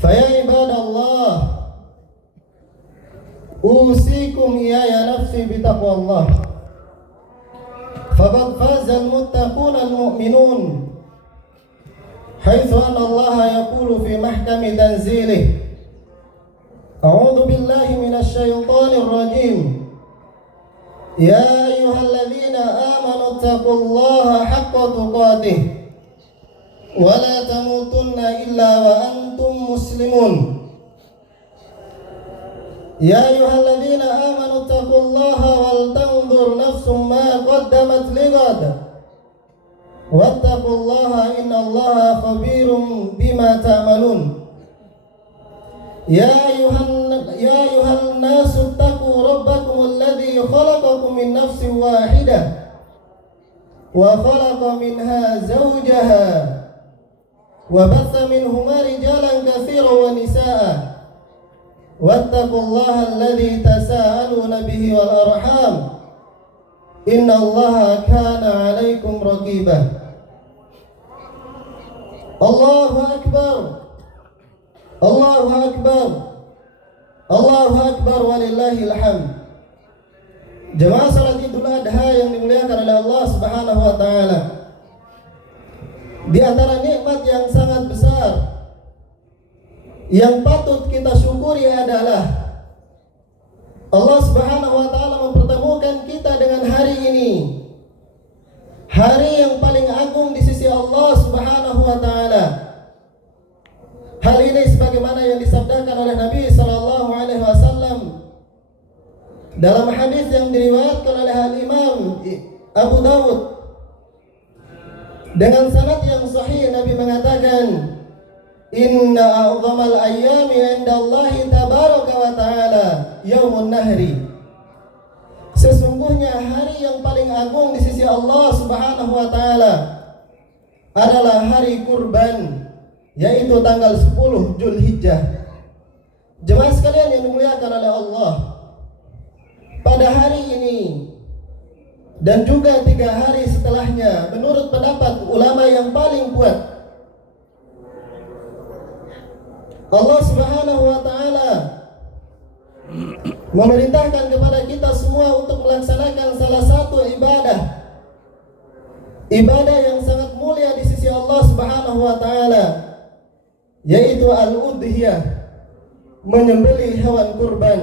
فيا عباد الله أوصيكم إياي نفسي بتقوى الله فقد فاز المتقون المؤمنون حيث أن الله يقول في محكم تنزيله أعوذ بالله من الشيطان الرجيم يا أيها الذين آمنوا اتقوا الله حق تقاته ولا تموتن إلا وأنتم مسلمون يا أيها الذين آمنوا اتقوا الله ولتنظر نفس ما قدمت لغد واتقوا الله إن الله خبير بما تعملون يا أيها الناس اتقوا ربكم الذي خلقكم من نفس واحدة وخلق منها زوجها وبث منهما رجالا كثيرا ونساء واتقوا الله الذي تساءلون به والأرحام إن الله كان عليكم رقيبا الله أكبر الله أكبر الله أكبر ولله الحمد. Jemaah salat Idul Adha yang dimuliakan oleh Allah Subhanahu wa taala. Di antara nikmat yang sangat besar yang patut kita syukuri adalah Allah Subhanahu wa taala mempertemukan kita dengan hari ini. Hari yang paling agung di sisi Allah Subhanahu wa taala. Hal ini sebagaimana yang disabdakan oleh Nabi sallallahu alaihi wasallam dalam hadis yang diriwayatkan oleh Al-Imam Abu Dawud dengan sanad yang sahih. Nabi mengatakan, Inna a'zamal ayyami 'indallahi tabaraka wa ta'ala yaumun nahri. Sesungguhnya hari yang paling agung di sisi Allah Subhanahu wa taala adalah hari kurban, yaitu tanggal 10 Zulhijjah. Jemaah sekalian yang dimuliakan oleh Allah, pada hari ini dan juga 3 hari setelahnya, menurut pendapat ulama yang paling kuat, Allah Subhanahu wa taala memerintahkan kepada kita semua untuk melaksanakan salah satu ibadah yang sangat mulia di sisi Allah Subhanahu wa taala, yaitu al-udhiyah, menyembelih hewan kurban.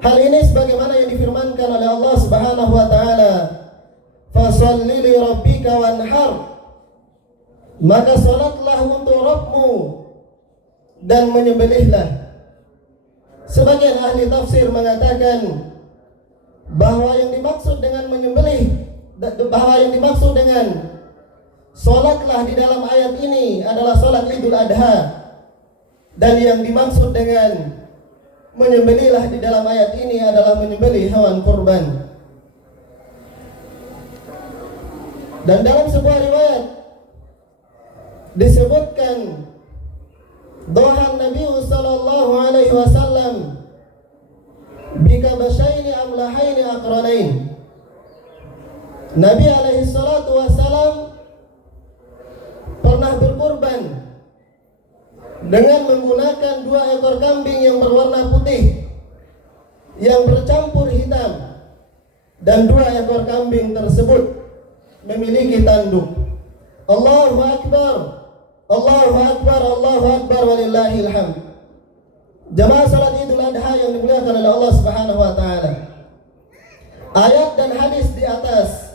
Hal ini sebagaimana yang difirmankan oleh Allah Subhanahu wa taala, "Fasholli li rabbika wanhar." Maka salatlah untuk Rabbmu dan menyembelihlah. Sebagian ahli tafsir mengatakan bahwa yang dimaksud dengan menyembelih, bahwa yang dimaksud dengan salatlah di dalam ayat ini adalah salat Idul Adha, dan yang dimaksud dengan menyembelihlah di dalam ayat ini adalah menyembelih hewan kurban. Dan dalam sebuah riwayat disebutkan dohan Nabi sallallahu alaihi wasallam bikabashaini amlahaini aqranain. Nabi alaihi salatu wasallam pernah berkurban dengan menggunakan 2 ekor kambing yang berwarna putih yang bercampur hitam, dan 2 ekor kambing tersebut memiliki tanduk. Allahu Akbar, Allahu Akbar, Allahu Akbar walillahil hamd. Jemaah salat Idul Adha yang dimuliakan oleh Allah Subhanahu wa taala, ayat dan hadis di atas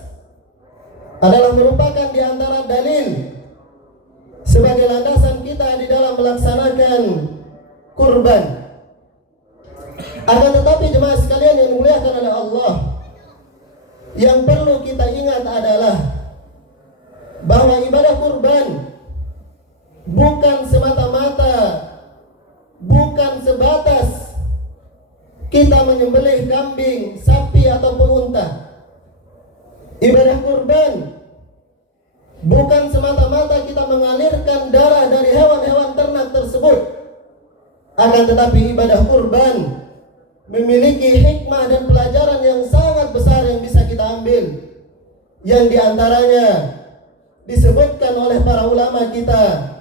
adalah merupakan di antara dalil sebagai landasan kita di dalam melaksanakan kurban. Akan tetapi jemaah sekalian yang dimuliakan oleh Allah, yang perlu kita ingat adalah bahwa ibadah kurban bukan semata-mata, bukan sebatas kita menyembelih kambing, sapi ataupun unta. Ibadah kurban bukan semata-mata kita mengalirkan darah dari hewan-hewan ternak tersebut. Akan tetapi ibadah kurban memiliki hikmah dan pelajaran yang sangat besar yang bisa kita ambil, yang diantaranya disebutkan oleh para ulama kita,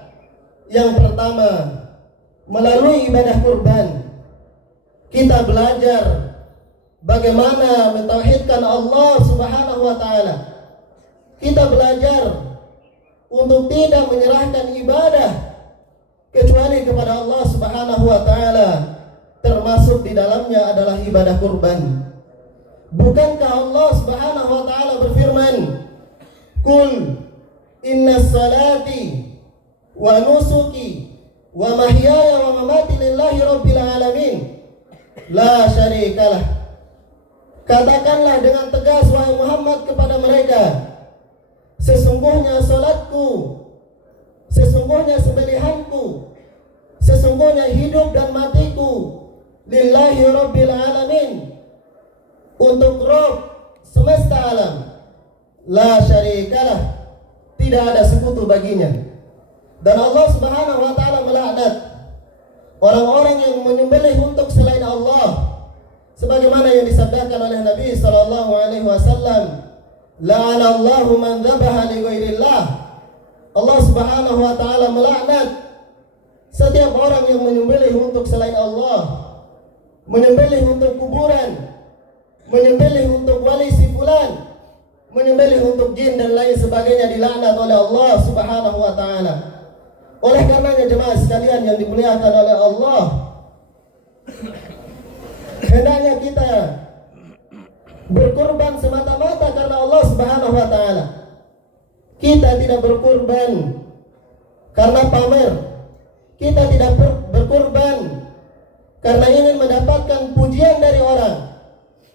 Yang pertama, melalui ibadah kurban kita belajar bagaimana mentauhidkan Allah Subhanahu wa taala. Kita belajar untuk tidak menyerahkan ibadah kecuali kepada Allah Subhanahu wa taala, termasuk di dalamnya adalah ibadah kurban. Bukankah Allah Subhanahu wa taala berfirman, "Qul inna salati wa nusuki wa mahyaya wa mamati lillahi rabbil alamin la syarikalah." Katakanlah dengan tegas wahai Muhammad kepada mereka, sesungguhnya salatku, sesungguhnya sembelihanku, sesungguhnya hidup dan matiku lillahi rabbil alamin, untuk Rabb semesta alam, la syarikalah, tidak ada sekutu baginya. Dan Allah Subhanahu wa taala melaknat orang-orang yang menyembelih untuk selain Allah, sebagaimana yang disabdakan oleh Nabi sallallahu alaihi wasallam, la'anallahu man dzabaha li ghairillah. Allah Subhanahu wa taala melaknat setiap orang yang menyembelih untuk selain Allah, menyembelih untuk kuburan, menyembelih untuk wali si fulan, menyembelih untuk jin dan lain sebagainya, dilaknat oleh Allah Subhanahu wa taala. Oleh karenanya jemaah sekalian yang dimuliakan oleh Allah, hendaknya kita berkurban semata-mata karena Allah Subhanahu wa taala. Kita tidak berkurban karena pamer. Kita tidak berkurban karena ingin mendapatkan pujian dari orang.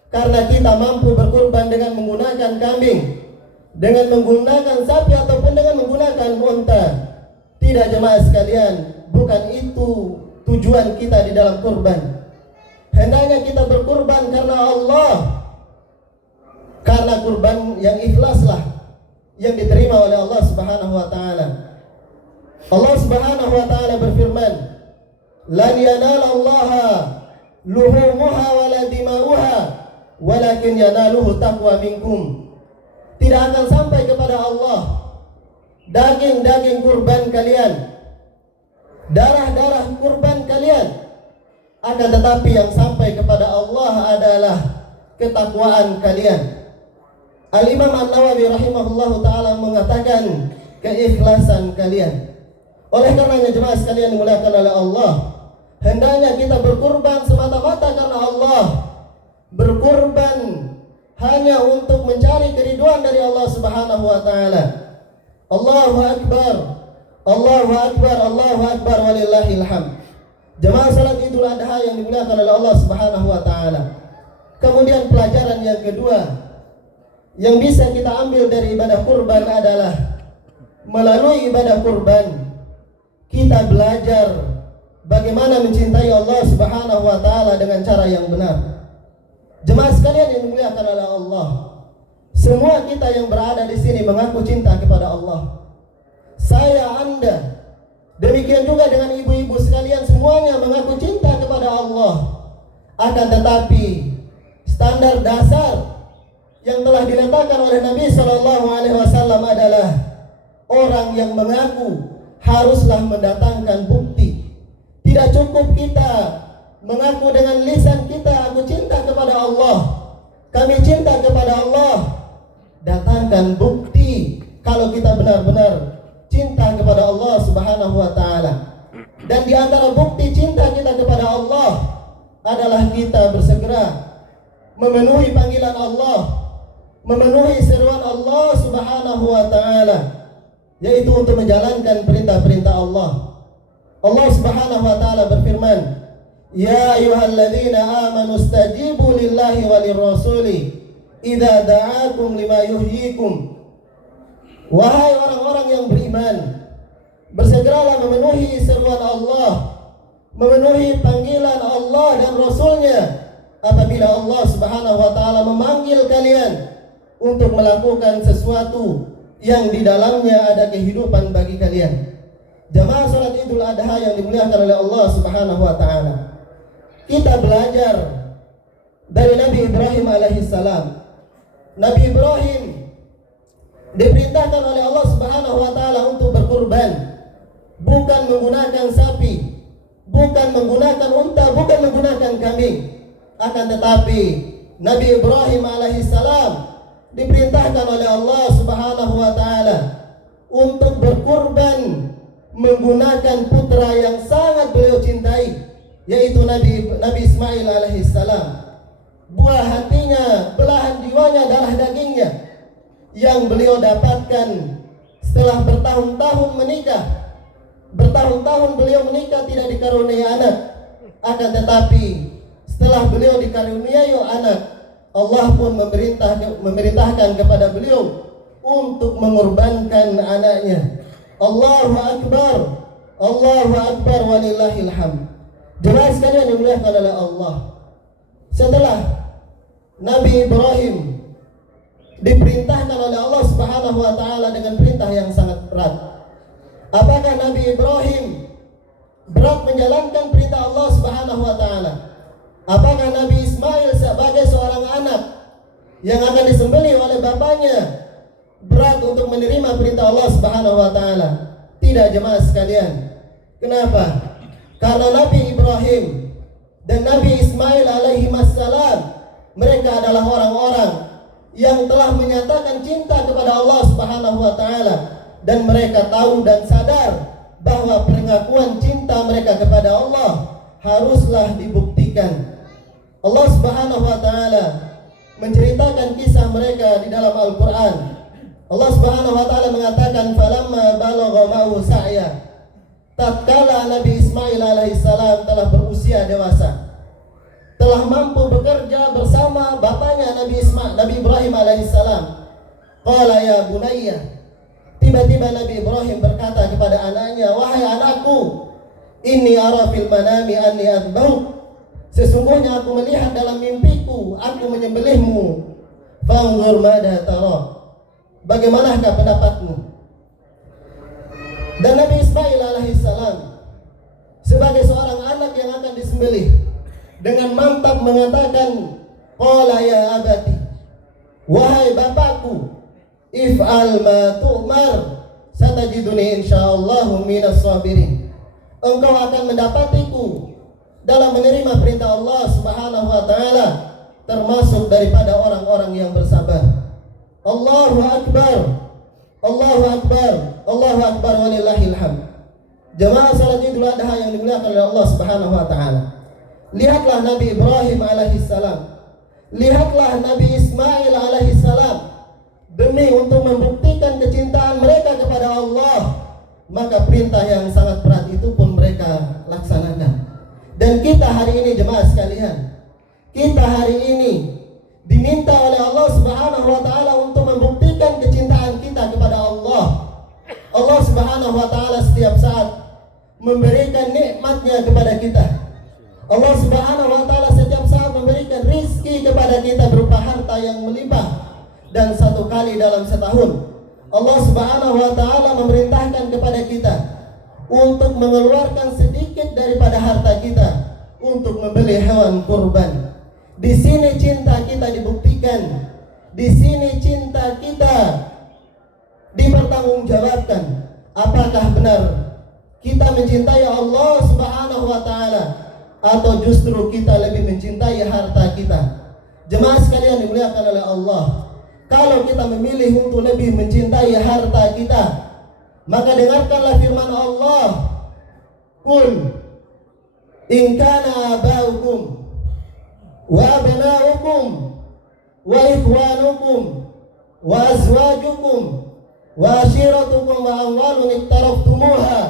Karena kita mampu berkurban dengan menggunakan kambing, dengan menggunakan sapi ataupun dengan menggunakan unta. Tidak jemaah sekalian, bukan itu tujuan kita di dalam kurban. Hendaknya kita berkurban karena Allah, karena kurban yang ikhlaslah yang diterima oleh Allah Subhanahu wa taala. Allah Subhanahu wa taala berfirman, "Lan yanalallaha luhumuha wala dima'uha, walakin yanaluhu taqwa minkum." Tidak akan sampai kepada Allah daging-daging kurban kalian, darah-darah kurban kalian, akan tetapi yang sampai kepada Allah adalah ketakwaan kalian. Al-Imam An-Nawawi rahimahullahu ta'ala mengatakan keikhlasan kalian. Oleh karenanya jemaah sekalian dimuliakan oleh Allah, hendaknya kita berkurban semata-mata karena Allah, berkurban hanya untuk mencari keridhaan dari Allah Subhanahu wa taala. Allahu akbar, Allahu akbar, Allahu akbar, walillahil hamd. Jemaah salat Idul Adha yang dimuliakan oleh Allah Subhanahu wa taala. Kemudian pelajaran yang kedua yang bisa kita ambil dari ibadah kurban adalah melalui ibadah kurban kita belajar bagaimana mencintai Allah Subhanahu wa taala dengan cara yang benar. Jemaah sekalian yang dimuliakan oleh Allah, semua kita yang berada di sini mengaku cinta kepada Allah. Saya, Anda, demikian juga dengan ibu-ibu sekalian, semuanya mengaku cinta kepada Allah. Akan tetapi standar dasar yang telah diletakkan oleh Nabi Shallallahu Alaihi Wasallam adalah orang yang mengaku haruslah mendatangkan bukti. Tidak cukup kita mengaku dengan lisan kita, aku cinta kepada Allah, kami cinta kepada Allah. Datangkan bukti kalau kita benar-benar cinta kepada Allah Subhanahu wa taala. Dan di antara bukti cinta kita kepada Allah adalah kita bersegera memenuhi panggilan Allah, memenuhi seruan Allah Subhanahu wa taala, yaitu untuk menjalankan perintah-perintah Allah. Allah Subhanahu wa taala berfirman, "Ya ayyuhalladzina amanu stajibu lillahi walirrasuli idza da'akum lima yuhyikum." Wahai orang-orang yang beriman, bersegeralah memenuhi seruan Allah, memenuhi panggilan Allah dan Rasulnya apabila Allah Subhanahu wa taala memanggil kalian untuk melakukan sesuatu yang di dalamnya ada kehidupan bagi kalian. Jamaah salat Idul Adha yang dimuliakan oleh Allah Subhanahu wa taala, kita belajar dari Nabi Ibrahim alaihissalam. Nabi Ibrahim diperintahkan oleh Allah Subhanahu wa taala untuk berkurban. bukan menggunakan sapi, bukan menggunakan unta, bukan menggunakan kambing. Akan tetapi Nabi Ibrahim alaihissalam diperintahkan oleh Allah Subhanahu wa taala untuk berkurban menggunakan putra yang sangat beliau cintai, yaitu Nabi Ismail alaihissalam. Buah hatinya, belahan jiwanya, darah dagingnya yang beliau dapatkan setelah bertahun-tahun menikah. Bertahun-tahun beliau menikah tidak dikaruniai anak. Akan tetapi setelah beliau dikaruniai anak, Allah pun memerintahkan kepada beliau untuk mengorbankan anaknya. Allahu Akbar, Allahu Akbar, walillahil hamd. Jemaah sekalian yang dimuliakan oleh Allah, setelah Nabi Ibrahim diperintahkan oleh Allah Subhanahu wa taala dengan perintah yang sangat berat. Apakah Nabi Ibrahim berat menjalankan perintah Allah Subhanahu wa taala? Apakah Nabi Ismail sebagai seorang anak yang akan disembelih oleh bapaknya berat untuk menerima perintah Allah Subhanahu wa taala? Tidak, jemaah sekalian. Kenapa? Karena Nabi Ibrahim dan Nabi Ismail alaihi wassalam, mereka adalah orang-orang yang telah menyatakan cinta kepada Allah Subhanahu wa taala, dan mereka tahu dan sadar bahwa pengakuan cinta mereka kepada Allah haruslah dibuktikan. Allah Subhanahu wa taala menceritakan kisah mereka di dalam Al-Qur'an. Allah Subhanahu wa taala mengatakan, falamma balagha ma'u sa'ya, tatkala Nabi Ismail alaihissalam telah berusia dewasa, telah mampu bekerja bersama bapaknya Nabi Ibrahim alaihissalam. Qala ya bunayya, tiba-tiba Nabi Ibrahim berkata kepada anaknya, wahai anakku, inni ara fil manami anni adbahuk, sesungguhnya aku melihat dalam mimpiku aku menyembelihmu. Fanzur mada tara, bagaimanakah pendapatmu? Dan Nabi Ismail alaihissalam sebagai seorang anak yang akan disembelih dengan mantap mengatakan, qala ya abati, wahai bapakku, if'al ma tu'mar, satajiduni insyaallahu minas sabirin. Engkau akan mendapatiku dalam menerima perintah Allah Subhanahu wa taala, termasuk daripada orang-orang yang bersabar. Allahu Akbar, Allahu Akbar, Allahu Akbar, walillahil hamd. Jemaah salat Idul Adha yang dimuliakan oleh Allah Subhanahu wa taala. Lihatlah Nabi Ibrahim alaihissalam, lihatlah Nabi Ismail alaihissalam, demi untuk membuktikan kecintaan mereka kepada Allah, maka perintah yang sangat berat itu pun mereka laksanakan. Dan kita hari ini, jemaah sekalian, kita hari ini diminta oleh Allah Subhanahu wa taala untuk membuktikan kecintaan kita kepada Allah. Allah Subhanahu wa taala setiap saat memberikan nikmatnya kepada kita. Allah Subhanahu wa taala setiap saat memberikan rizki kepada kita berupa harta yang melimpah. Dan satu kali dalam setahun Allah Subhanahu wa taala memerintahkan kepada kita untuk mengeluarkan sedikit daripada harta kita untuk membeli hewan kurban. Di sini cinta kita dibuktikan. Di sini cinta kita dipertanggungjawabkan. Apakah benar kita mencintai Allah Subhanahu wa taala atau justru kita lebih mencintai harta kita? Jemaah sekalian dimuliakan oleh Allah, kalau kita memilih untuk lebih mencintai harta kita, maka dengarkanlah firman Allah, qul in kana abaukum wa abnaukum wa ikhwanukum wa azwajukum wa ashiratukum wa amwalun iktaraftumuha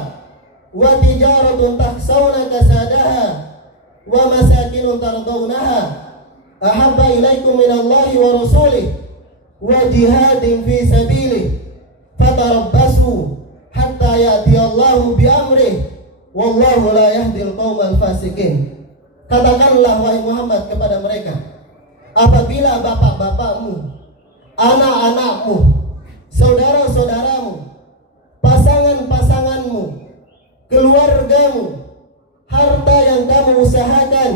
wa tijaratun takhsawna kasadaha wa masakinun tardawnaha ahabba ilaikum minallahi wa rasulih wa jihadin fi sabilih fatarabbasu hatta ya'tiyallahu bi amrih wallahu la yahdil qaumal fasikin. Katakanlah wahai Muhammad kepada mereka, apabila bapak-bapakmu, anak-anakmu, saudara-saudaramu, pasangan-pasanganmu, keluargamu, harta yang kamu usahakan,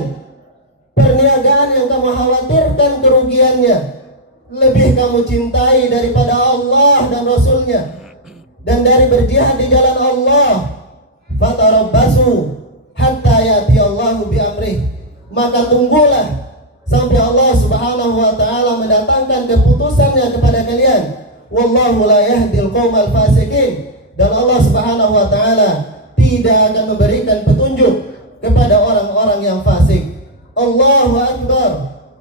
perniagaan yang kamu khawatirkan kerugiannya, lebih kamu cintai daripada Allah dan Rasulnya, dan dari berjihad di jalan Allah, fatarabbasu hatta ya'ti Allahu bi amrih. Maka tunggulah sampai Allah Subhanahu wa taala mendatangkan keputusannya kepada kalian. Wallahu la yahdil qaumal fasikin. Dan Allah Subhanahu wa taala tidak akan memberikan petunjuk kepada orang-orang yang fasik. Allahu akbar.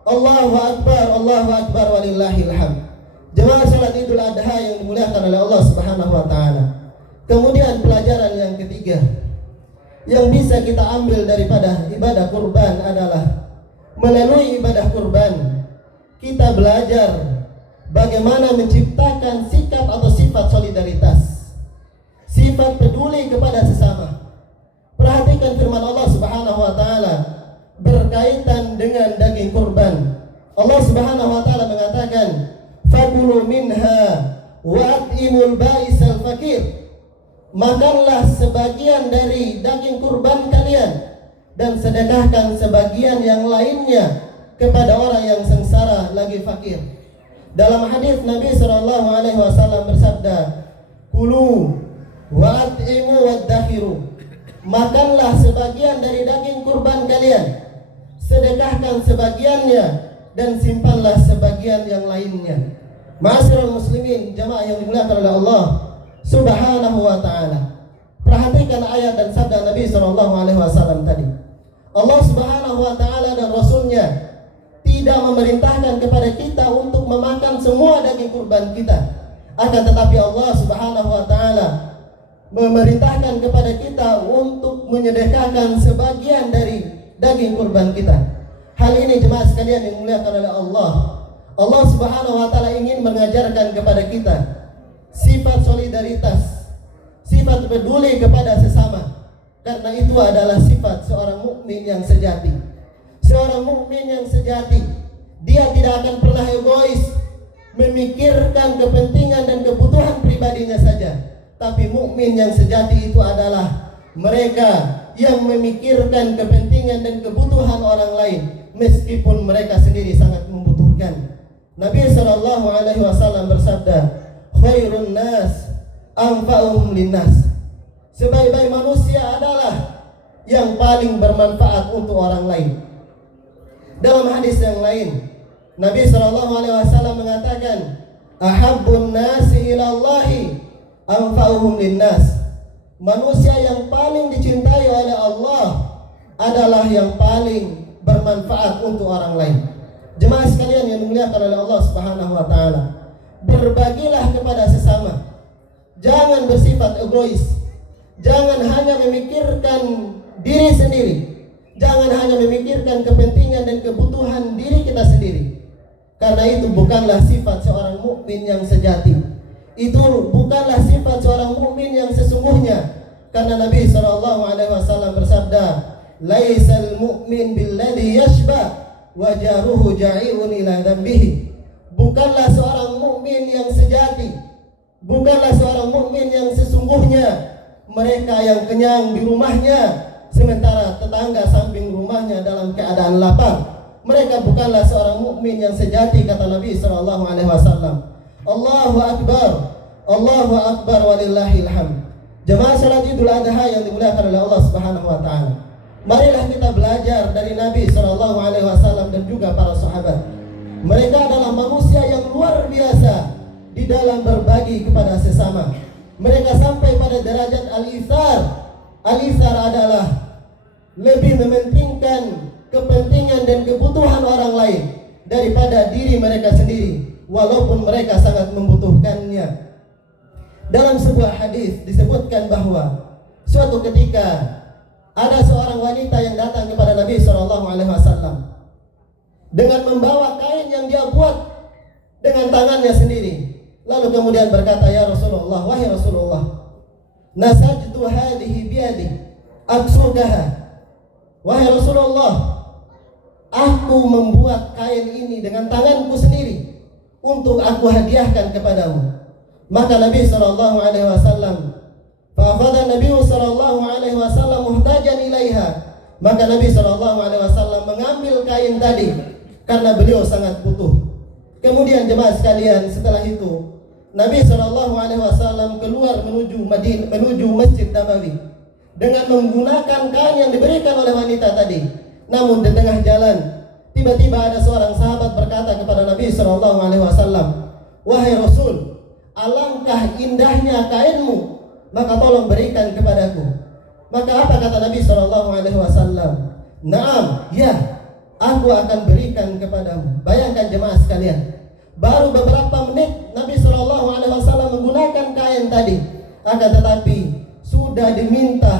Allahu akbar. Allahu akbar walillahil hamd. Jemaah salat Idul Adha yang dimuliakan oleh Allah Subhanahu wa taala. Kemudian pelajaran yang ketiga yang bisa kita ambil daripada ibadah kurban adalah melalui ibadah kurban kita belajar bagaimana menciptakan sikap atau sifat solidaritas, sifat peduli kepada sesama. Perhatikan firman Allah Subhanahu wa taala berkaitan dengan daging kurban. Allah Subhanahu wa taala mengatakan, "Fakulu minha wa at'imul ba'isal fakir." Makanlah sebagian dari daging kurban kalian dan sedekahkan sebagian yang lainnya kepada orang yang sengsara lagi fakir. Dalam hadis Nabi sallallahu alaihi wasallam bersabda, "Kulu wa at'imu waddakhiru." Makanlah sebagian dari daging kurban kalian, sedekahkan sebagiannya dan simpanlah sebagian yang lainnya. Ma'asyiral muslimin, jamaah yang dimuliakan oleh Allah Subhanahu wa ta'ala. Perhatikan ayat dan sabda Nabi sallallahu alaihi wasallam tadi. Allah Subhanahu wa ta'ala dan Rasulnya tidak memerintahkan kepada kita untuk memakan semua daging kurban kita. Akan tetapi Allah Subhanahu wa ta'ala memerintahkan kepada kita untuk menyedekahkan sebagian dari daging kurban kita. Hal ini jemaah sekalian yang dimuliakan oleh Allah. Allah Subhanahu wa ta'ala ingin mengajarkan kepada kita sifat solidaritas, sifat peduli kepada sesama. Karena itu adalah sifat seorang mukmin yang sejati. Seorang mukmin yang sejati, dia tidak akan pernah egois, memikirkan kepentingan dan kebutuhan pribadinya saja. Tapi mukmin yang sejati itu adalah mereka yang memikirkan kepentingan dan kebutuhan orang lain meskipun mereka sendiri sangat membutuhkan. Nabi sallallahu alaihi wasallam bersabda, "Khairun nas anfa'uhum linnas." Sebaik-baik manusia adalah yang paling bermanfaat untuk orang lain. Dalam hadis yang lain, Nabi sallallahu alaihi wasallam mengatakan, "Ahabbun nasi ila Allahi anfa'uhum linnas." Manusia yang paling dicintai oleh Allah adalah yang paling bermanfaat untuk orang lain. Jemaah sekalian yang dimuliakan oleh Allah Subhanahu wa taala, berbagilah kepada sesama. Jangan bersifat egois. Jangan hanya memikirkan diri sendiri. Jangan hanya memikirkan kepentingan dan kebutuhan diri kita sendiri. Karena itu bukanlah sifat seorang mukmin yang sejati. Itu bukanlah sifat seorang mukmin yang sesungguhnya. Karena Nabi sallallahu alaihi wasallam bersabda, "Laisal mu'min billadhi yashba wa jaruhu ja'iun ila dhanbihi." Bukanlah seorang mukmin yang sejati, bukanlah seorang mukmin yang sesungguhnya mereka yang kenyang di rumahnya sementara tetangga samping rumahnya dalam keadaan lapar. Mereka bukanlah seorang mukmin yang sejati, kata Nabi sallallahu alaihi wasallam. Allahu akbar. Allahu akbar walillahil hamd. Jemaah salat Idul Adha yang dimuliakan oleh Allah Subhanahu wa taala. Marilah kita belajar dari Nabi sallallahu alaihi wasallam dan juga para sahabat. Mereka adalah manusia yang luar biasa di dalam berbagi kepada sesama. Mereka sampai pada derajat al-ithar. Al-ithar adalah lebih mementingkan kepentingan dan kebutuhan orang lain daripada diri mereka sendiri, walaupun mereka sangat membutuhkannya. Dalam sebuah hadis disebutkan bahwa suatu ketika ada seorang wanita yang datang kepada Nabi SAW dengan membawa kain yang dia buat dengan tangannya sendiri. Lalu kemudian berkata, "Ya Rasulullah, wahai Rasulullah, nasajtu hadhihi biyadi aksukaha." Wahai Rasulullah, aku membuat kain ini dengan tanganku sendiri untuk aku hadiahkan kepadamu. Maka Nabi sallallahu alaihi wasallam, fa akhadha Nabi sallallahu alaihi wasallam muhtajan ilaiha. Maka Nabi sallallahu alaihi wasallam mengambil kain tadi karena beliau sangat butuh. Kemudian jemaah sekalian, setelah itu Nabi sallallahu alaihi wasallam keluar menuju Madinah, menuju Masjid Nabawi. dengan menggunakan kain yang diberikan oleh wanita tadi. Namun di tengah jalan tiba-tiba ada seorang sahabat berkata kepada Nabi Shallallahu Alaihi Wasallam, "Wahai Rasul, alangkah indahnya kainmu, maka tolong berikan kepadaku." Maka apa kata Nabi Shallallahu Alaihi Wasallam? "Naam, ya, aku akan berikan kepadamu." Bayangkan jemaah sekalian, baru beberapa menit Nabi Shallallahu Alaihi Wasallam menggunakan kain tadi, akan tetapi sudah diminta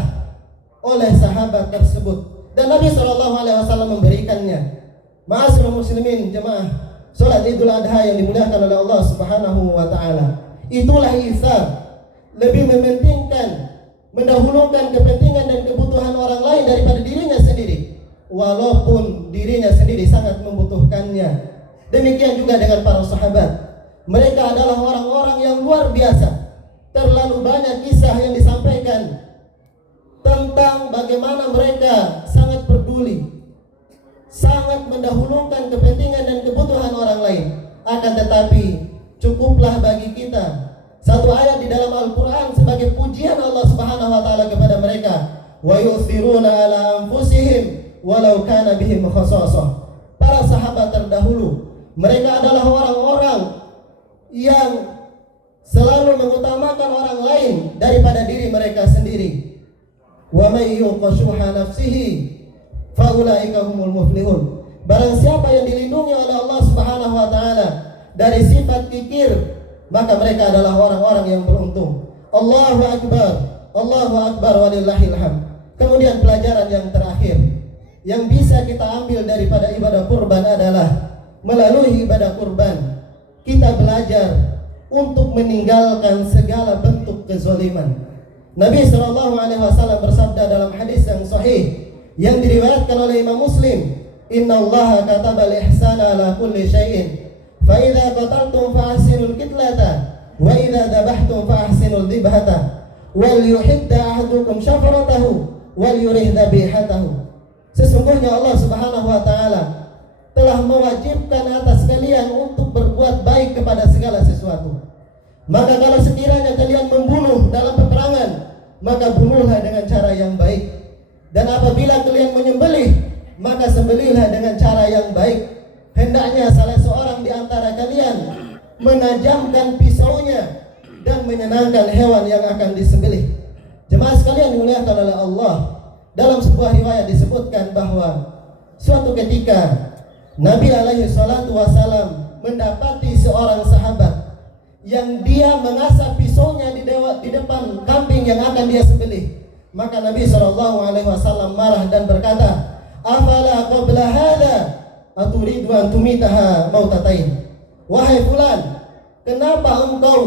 oleh sahabat tersebut dan Nabi Shallallahu Alaihi Wasallam memberikannya. Ma'asyiral muslimin, jemaah salat Idul Adha yang dimuliakan oleh Allah Subhanahu wa taala. Itulah ihsan, lebih mementingkan, mendahulukan kepentingan dan kebutuhan orang lain daripada dirinya sendiri, walaupun dirinya sendiri sangat membutuhkannya. Demikian juga dengan para sahabat. Mereka adalah orang-orang yang luar biasa. Terlalu banyak kisah yang disampaikan tentang bagaimana mereka sangat peduli, sangat mendahulukan kepentingan dan kebutuhan orang lain. Akan tetapi cukuplah bagi kita satu ayat di dalam Al-Quran sebagai pujian Allah Subhanahu wa taala kepada mereka. Wa yu'thiruna ala anfusihim walau kana bihim khassasah. Para sahabat terdahulu, mereka adalah orang-orang yang selalu mengutamakan orang lain daripada diri mereka sendiri. Wa may yuqashuha nafsihi fa ulaika humul muflihun. Barang siapa yang dilindungi oleh Allah Subhanahu wa taala dari sifat kikir, maka mereka adalah orang-orang yang beruntung. Allahu akbar, Allahu akbar walillahil hamd. Kemudian pelajaran yang terakhir yang bisa kita ambil daripada ibadah kurban adalah melalui ibadah kurban kita belajar untuk meninggalkan segala bentuk kezaliman. Nabi Shallallahu Alaihi Wasallam bersabda dalam hadis yang sahih yang diriwayatkan oleh Imam Muslim, Inna Allah kataba al-ihsana ala kulli syai'in, fa idza qataltum fa ahsinul qitlata wa idza dabahtum fa ahsinul dhibhata wal yuhidda ahadukum syafratahu wal yurih dhabihatahu. Sesungguhnya Allah Subhanahu wa taala telah mewajibkan atas kalian untuk berbuat baik kepada segala sesuatu. Maka kalau sekiranya kalian membunuh dalam peperangan, maka bunuhlah dengan cara yang baik. Dan apabila kalian menyembelih, maka sembelihlah dengan cara yang baik. Hendaknya salah seorang di antara kalian menajamkan pisaunya dan menyenangkan hewan yang akan disembelih. Jemaah sekalian dimuliakan oleh Allah, dalam sebuah riwayat disebutkan bahwa suatu ketika Nabi alaihi salatu wasalam mendapati seorang sahabat yang dia mengasah pisaunya di depan kambing yang akan dia sembelih. Maka Nabi sallallahu alaihi wasallam marah dan berkata, "Afala qabla hadza aturidu an tumitaha mautatain?" Wahai fulan, kenapa engkau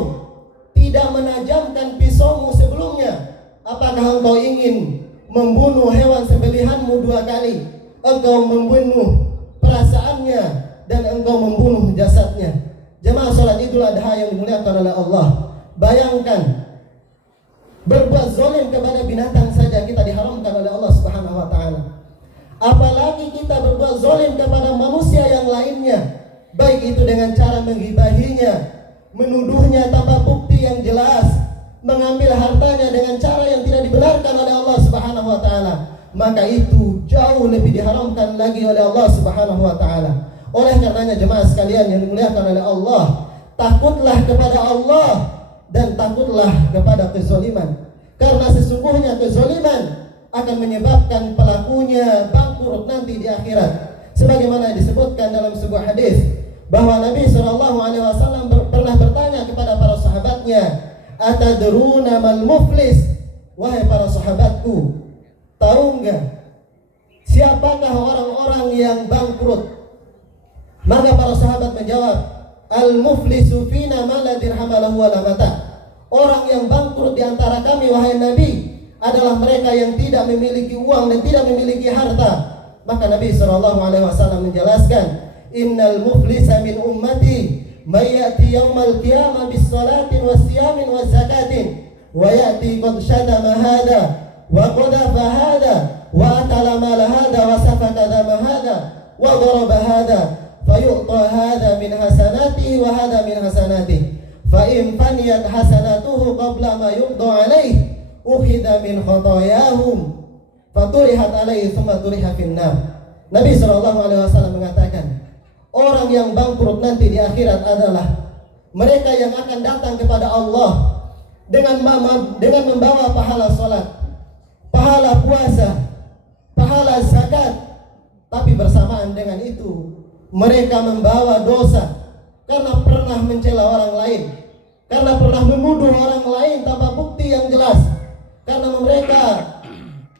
tidak menajamkan pisaumu sebelumnya? Apakah engkau ingin membunuh hewan sembelihanmu dua kali? Engkau membunuh perasaannya dan engkau membunuh jasadnya. Jemaah salat Idul Adha yang dimuliakan oleh Allah, bayangkan berbuat zalim kepada binatang saja kita diharamkan oleh Allah Subhanahu wa taala. Apalagi kita berbuat zalim kepada manusia yang lainnya, baik itu dengan cara menggibahinya, menuduhnya tanpa bukti yang jelas, mengambil hartanya dengan cara yang tidak dibenarkan oleh Allah Subhanahu wa taala, maka itu jauh lebih diharamkan lagi oleh Allah Subhanahu wa taala. Oleh karenanya jemaah sekalian yang dimuliakan oleh Allah, takutlah kepada Allah dan takutlah kepada kezaliman. Karena sesungguhnya kezaliman akan menyebabkan pelakunya bangkrut nanti di akhirat. Sebagaimana disebutkan dalam sebuah hadis bahwa Nabi sallallahu alaihi wasallam pernah bertanya kepada para sahabatnya, "Atadruna mal muflis?" Wahai para sahabatku, tahu enggak siapakah orang-orang yang bangkrut? Maka para sahabat menjawab, "Al-muflisu fina ma la dirhama lahu wa la mata." Orang yang bangkrut di antara kami wahai Nabi adalah mereka yang tidak memiliki uang dan tidak memiliki harta. Maka Nabi sallallahu alaihi wasallam menjelaskan, "Innal muflisa min ummati may ya'ti yaumal qiyamah bis salatin was siyamin was zakatin wa ya'ti qad syatama hadha wa qadafa hadha wa atala mal hadha wa safaka dama hadha wa daraba hadha fayu'ta hadha min hasanatihi wa hadha min hasanatihi fa in faniyat hasanatuhu qabla ma yuqda alaihi ukhidha min khotoyahum faturihat alaihi thumma turiha finnar. Nabi SAW mengatakan, orang yang bangkrut nanti di akhirat adalah mereka yang akan datang kepada Allah dengan membawa pahala salat, pahala puasa, pahala zakat, tapi bersamaan dengan itu mereka membawa dosa karena pernah mencela orang lain, karena pernah menuduh orang lain tanpa bukti yang jelas, karena mereka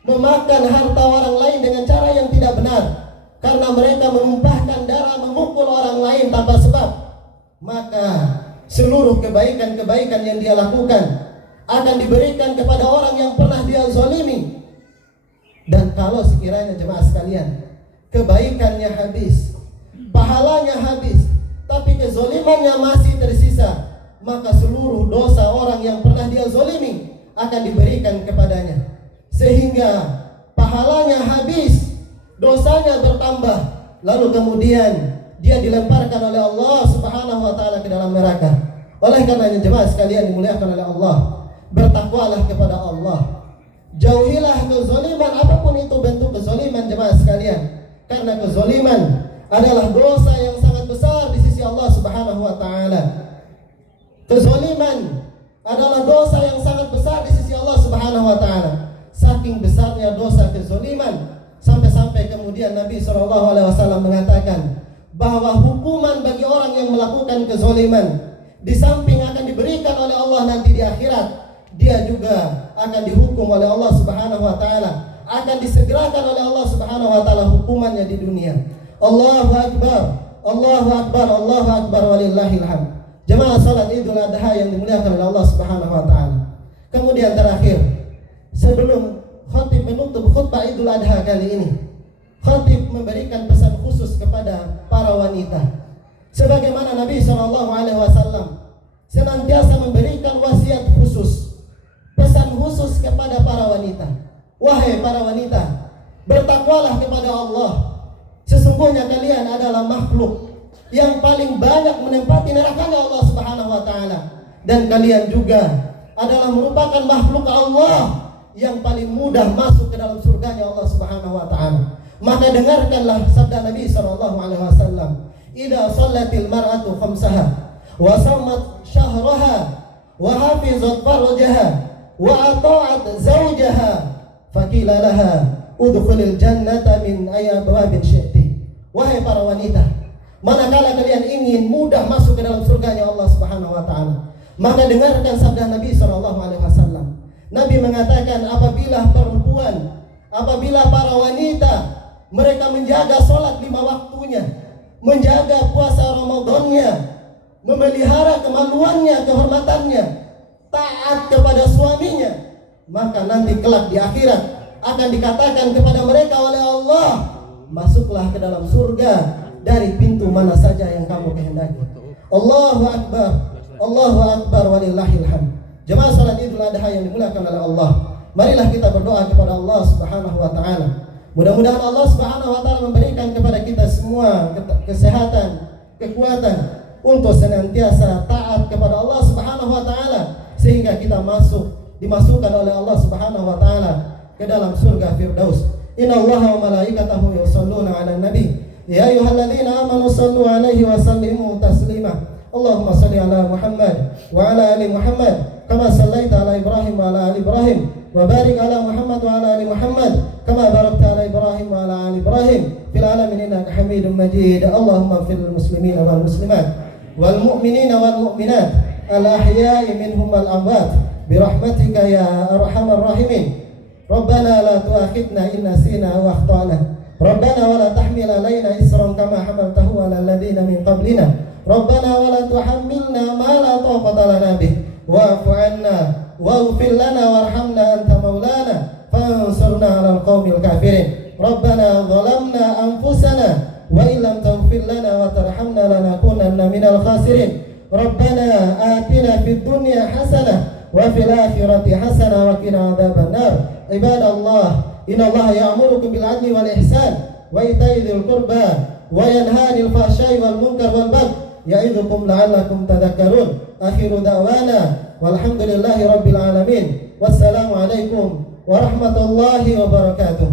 memakan harta orang lain dengan cara yang tidak benar, karena mereka menumpahkan darah, memukul orang lain tanpa sebab. Maka seluruh kebaikan-kebaikan yang dia lakukan akan diberikan kepada orang yang pernah dia zalimi. Dan kalau sekiranya jemaah sekalian, kebaikannya habis, pahalanya habis, tapi kezalimannya masih tersisa, maka seluruh dosa orang yang pernah dia zalimi akan diberikan kepadanya, sehingga pahalanya habis, dosanya bertambah, lalu kemudian dia dilemparkan oleh Allah Subhanahu wa taala ke dalam neraka. Oleh karenanya jemaah sekalian dimuliakan oleh Allah, bertakwalah kepada Allah. Jauhilah kezaliman, apapun itu bentuk kezaliman jemaah sekalian, karena kezaliman adalah dosa yang sangat besar di sisi Allah Subhanahu wa taala. Kezaliman adalah dosa yang sangat besar di sisi Allah Subhanahu wa taala. Saking besarnya dosa kezaliman, sampai-sampai kemudian Nabi SAW mengatakan bahwa hukuman bagi orang yang melakukan kezaliman, di samping akan diberikan oleh Allah nanti di akhirat, dia juga akan dihukum oleh Allah Subhanahu wa taala, akan disegerakan oleh Allah Subhanahu wa taala hukumannya di dunia. Allahu akbar, Allahu akbar, Allahu akbar walillahil hamd. Jemaah salat Idul Adha yang dimuliakan oleh Allah Subhanahu wa taala. Kemudian terakhir, sebelum khatib menutup khutbah Idul Adha kali ini, khatib memberikan pesan khusus kepada para wanita. Sebagaimana Nabi SAW senantiasa memberikan wasiat khusus, pesan khusus kepada para wanita. Wahai para wanita, bertakwalah kepada Allah. Sesungguhnya kalian adalah makhluk yang paling banyak menempati nerakanya Allah Subhanahu wa taala, dan kalian juga adalah merupakan makhluk Allah yang paling mudah masuk ke dalam surganya Allah Subhanahu wa taala. Maka dengarkanlah sabda Nabi SAW, "Idza shallatil mar'atu khamsaha wa shamat syahraha wa hafizat farjaha wa ata'at zawjaha faqila laha udkhulil jannata min ayyabwabin syi'ti." Wahai para wanita, manakala kalian ingin mudah masuk ke dalam surganya Allah Subhanahu wa taala, maka dengarkan sabda Nabi SAW. Nabi mengatakan, apabila perempuan, apabila para wanita mereka menjaga sholat 5 waktunya, menjaga puasa Ramadannya, memelihara kemaluannya, kehormatannya, taat kepada suaminya, maka nanti kelak di akhirat akan dikatakan kepada mereka oleh Allah, masuklah ke dalam surga dari pintu mana saja yang kamu kehendaki. Allahu akbar, Allahu akbar walillahil hamd. Jemaah salat Idul Adha yang dimuliakan oleh Allah, marilah kita berdoa kepada Allah Subhanahu wa taala. Mudah-mudahan Allah Subhanahu wa taala memberikan kepada kita semua kesehatan, kekuatan untuk senantiasa taat kepada Allah Subhanahu wa taala, sehingga kita dimasukkan oleh Allah Subhanahu wa taala ke dalam surga Firdaus. Innallaha wa malaikatahu yusholluna 'alan nabi ya ayyuhalladzina amanu shallu 'alaihi wa sallimu taslima. Allahumma shalli ala Muhammad wa ala ali Muhammad kama sallaita ala Ibrahim wa ala ali Ibrahim wa barik ala Muhammad wa ala ali Muhammad kama barakta ala Ibrahim wa ala ali Ibrahim fil alamin innaka Hamidum Majid. Allahumma fil muslimina wal muslimat wal mu'minina wal mu'minat al ahya'i minhum wal amwat bi rahmatika ya arhamar rahimin. Rabbana la tu'akhidna in nasina aw akhtana. Rabbana wa la tahmil alaina isran kama hamaltahu ala alladhina min qablina. Rabbana wa la tuhammilna ma la taqata lana bih. Wa'fu 'anna waghfir lana warhamna anta maulana fansurna 'alal qaumil kafirin. Rabbana zalamna anfusana wa illam taghfir lana wa tarhamna lanakunanna minal khasirin. Rabbana atina fid dunya hasanah wa fil akhirati hasanah wa qina adzabannar. Ibadallah, innallaha ya'murukum bil 'adli wal ihsan wa ita'i dzil qurba wa yanha 'anil fahsya'i wal munkar wal baghi ya'idukum la'allakum tadhakkarun. Akhiru da'wana walhamdulillahi rabbil alamin. Wassalamualaikum warahmatullahi wabarakatuh.